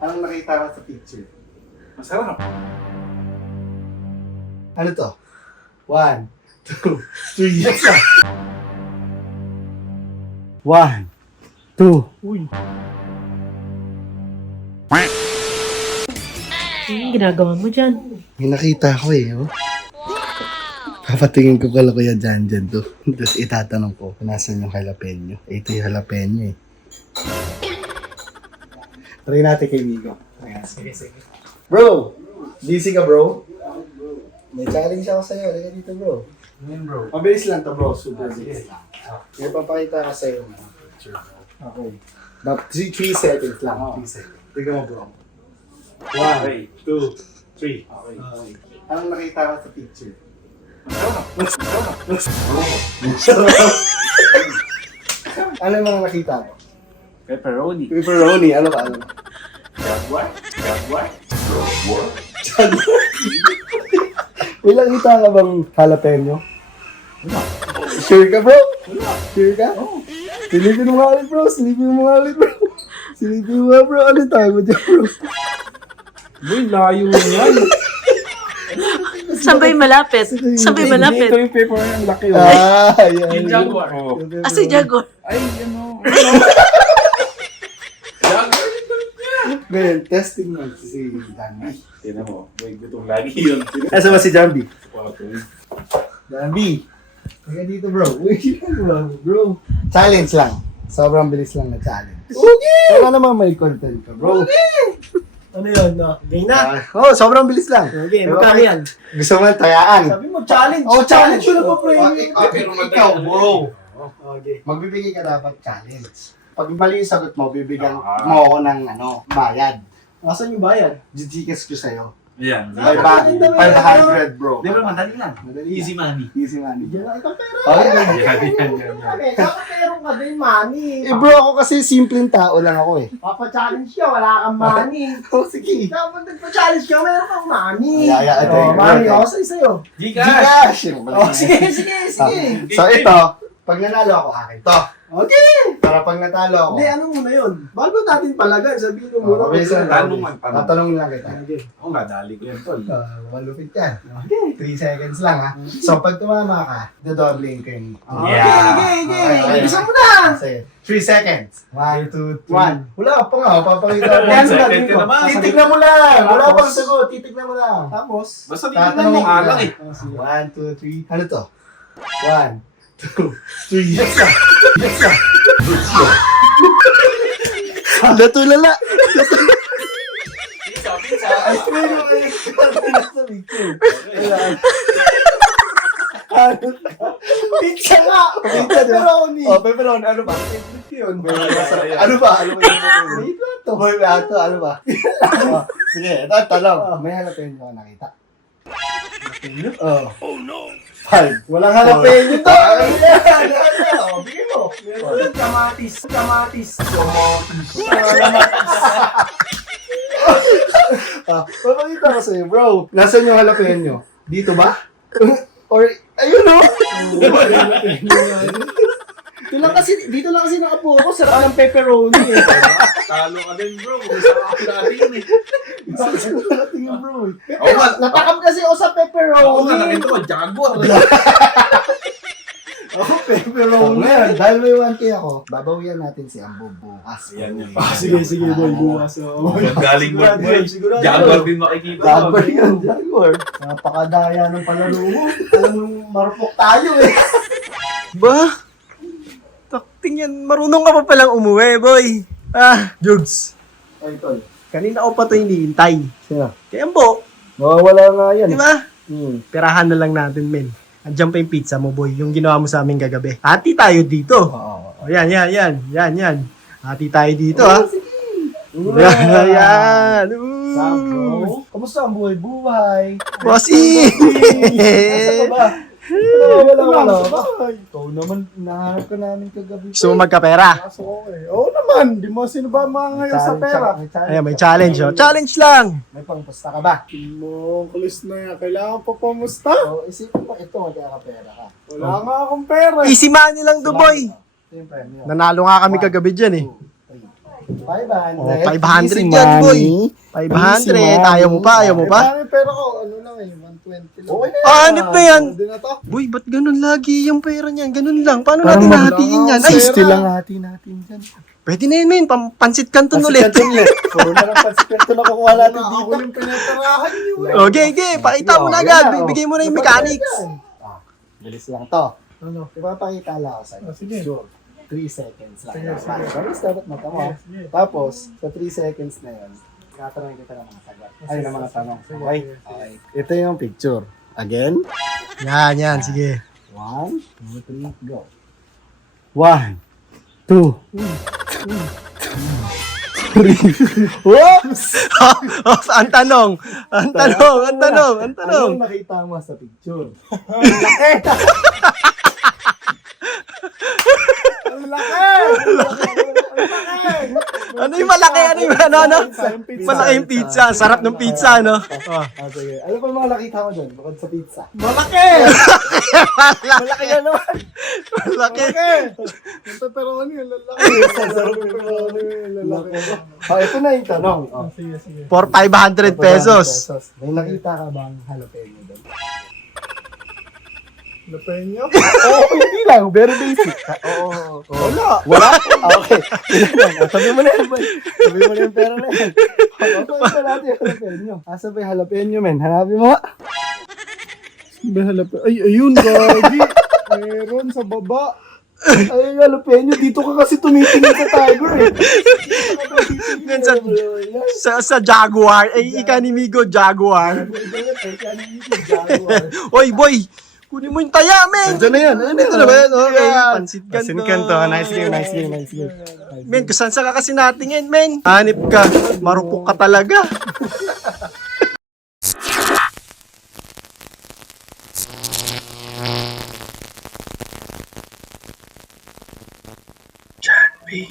Anong nakita ko sa picture? Masarap. Ano to? 1, 2, 3, yes na! 1, 2. Uy. Anong ginagawa mo dyan? May nakita ko eh, oh. Papatingin ko kala Kuya Janjan to. Tapos itatanong ko, nasan yung jalapeno? Ito yung jalapeno eh. Try natin kay Migo. Ayan. Sige. Bro! Busy ka bro? May challenge ako sa'yo. Halika dito bro. Ngayon bro. Mabilis lang to bro. Super bilis lang. May papakita ka sa'yo. Okay. 3 seconds lang. 3 seconds. Tignan mo bro. 1, 2, 3. Okay. Anong nakita ko sa picture? Ano yung mga nakita mo? Pepperoni. Pepperoni. Ano ba? Jaguar. May nakita ka bang jalapeno? Sure ka bro? Sure ka? Silipin mo nga ulit bro. Silipin mo nga bro. Ano tayo mo dyan bro? Uy, layo niyan. Saan ba yung malapit? Saan ba yung malapit? Ito yung pepperoni ang laki. Yan. Yung Jaguar. Oh. Ah, si Jaguar. Ay, ano. Ngayon, testing mo si Jambi. Tinan mo. May gutong lagi yun. Asa ba si Jambi? Wato. Jambi! Kaya dito bro. Uy, bro. Challenge lang. Sobrang bilis lang na challenge. Okay! Saka naman may content ka bro. Ano yun? No? Game na? Sobrang bilis lang. Okay, magkano yan? Gusto mo tayaan? Sabi mo, challenge. Challenge Yun na pa, pre. pero Ikaw bro. Okay. Magbibigay ka dapat challenge. Pag mali yung sagot mo, bibigyan mo ako ng bayad. Nasaan yung bayad? Gcash ko sa'yo. Ayan. 500 bro. Di ba madali lang? Madali Easy money. Easy money. Diyan lang itong pera. Okay. Dapat meron ka din money. Eh bro, ako kasi simpleng tao lang ako eh. Papa-challenge ka, wala kang money. Oh, sige. Dapat nagpa-challenge ka, meron kang money. Ito. Money ako sa'yo. Gcash! Sige. So ito, pag nanalo ako, akin to. Okay. Para pag natalo ako, Hindi, ano muna yun? Bago natin palagan, sabihin mo muna. mabilis lang. Tanong. Tatanungin lang kita. Okay. Oo nga, dali ko yan, tol. Malupit yan. 3 seconds lang ha. So pag tumama ka, dodobling ko yung... Okay. Bisa mo na. Kasi 3 seconds. 1, 2, 3. Wala pa nga, papakita mo. One second ka naman. Titignan mo lang. Wala Tapos? pang sagot, titignan mo lang. Tapos, Basta titignan mo nga lang eh. 1, 2, 3. Ano to? 1, 2, 3. Yes na! Lato lala! pizza nga. Pizza, di ba? Pepperoni. Pepperoni. Ano ba? Yun. Ano ba? May plato. May plato. Ano ba? Sige, ito tanong. May jalapeno ka nakita? Oh no! 5. Walang jalapeno to. Bigyan mo. Meron kamatis. Papakita ko sa'yo, bro. Nasaan yung jalapeno? Dito ba? Or, ayun o! Dito lang kasi nakapo ako. Sarap ng pepperoni eh. Talo ka din, bro. Isa ka natin eh. Tingin, bro. Oo nga. Natakam kasi ako sa pepperoni. Oo nga, nakita ko, Jaguar. Ako, pepperoni. Ngayon, dahil may 1K ako, babawian natin si Ambo bukas. Yan. Sige, boy. Bukas. Galing mo, boy. Sigurado. Jaguar din makikita. Jaguar yun, Jaguar. Napakadaya ng palaro mo. Alam mo, marupok tayo eh. Ba? Takting yan. Marunong ka pa palang umuwi, boy. Jugs. Ay, tol. Kanina ko pa ito hinihintay. Sino? Kaya po, Wala nga yan. di ba? Hmm. Pirahan na lang natin, men. Andiyan pa yung pizza mo, boy. Yung ginawa mo sa amin kagabi. Hati tayo dito. Oo. O, yan. Hati tayo dito, ha? Yan. Sa bro? Kamusta ang buhay-buhay? Bossy! Nasa ka ba? Wala. Ikaw naman, nahanap ka namin kagabi. Gusto mo magkapera? Kaso ko eh. Oo naman. Di mo sino ba mga ngayon sa pera? Ayan, may challenge, oh. Challenge lang! May pangpusta ka ba? Mo, kulis na yan. Kailangan pa pamusta. O, isipin mo ito, magkakapera ka. Wala nga akong pera. Easy money lang to, boy. Ito yung premium. Nanalo nga kami kagabi dyan, eh. 500. Oh, 500 Easy yan, boy. money. 500. Easy Ayaw mo pa, ayaw mo pa? Dami, pero ko, ano lang eh, 120 lang. Okay na Hanip na yan. Pwede na to. Boy, ba't ganun lagi yung pera niyan? Ganun lang. Paano Parang natin mag- nahatiin yan? Ay, 60 lang hati natin dyan. pwede na yun, men. Pansit kanton ulit. Pansit ulit. Puro na lang pansit kanton na kukuha natin Ako dito. yung pinatarahan niyo eh. Okay, okay. Pakita mo na agad. Bigay mo na yung mechanics. Bilis lang to. Ano? Ipapakita lang ako sa'yo. Sige. Sure. 3 seconds lang. Sige, sige. Balis dapat mata mo. Sige. Tapos, sa 3 seconds na yun, tatanungin kita ng mga sagot. Ay, ng mga tanong. Sige, Okay? sige, sige. Okay. Ito yung picture. Again. Yan, sige. 1, 2, 3, go. 1, 2, 3. Whoops! Ang tanong. Ang tanong. Anong nakita mo sa picture? Ang laki! Ano yung malaki? Ano yung ano? Malaki yung pizza. Sarap ng pizza, no? Oh. Sige. Ano pa yung mga nakita mo dyan? Bukod sa pizza. Malaki! Malaki na naman. Malaki. Yung pepperoni, ang lalaki. Sarap yung pepperoni, lalaki. Ito na yung tanong. Sige, sige. For 500 pesos. May nakita ka bang jalapeno doon? Lapenyo? Oo, hindi lang. Very basic. Oo. Wala. Wala? Okay. Sabi mo na yan, boy. Sabi mo na yung pera na yan. Ito natin yung jalapeno. Asa ba yung jalapeno, men? Hanapin mo. Ay, ayun, gagi. Meron sa baba. Ay, jalapeno. Dito ka kasi tumitingin sa tiger eh. Yan sa Jaguar. Eh, ika ni Migo, Jaguar. Oy, boy! Kunin mo yung taya, men! Diyan na yan. Dito na ba yan? Okay, pansit Pansin kanto. kanto. Nice game, nice game, nice game. Men, kusan sa ka kasi natingin, men? Hanip ka. Marupok ka talaga. John B.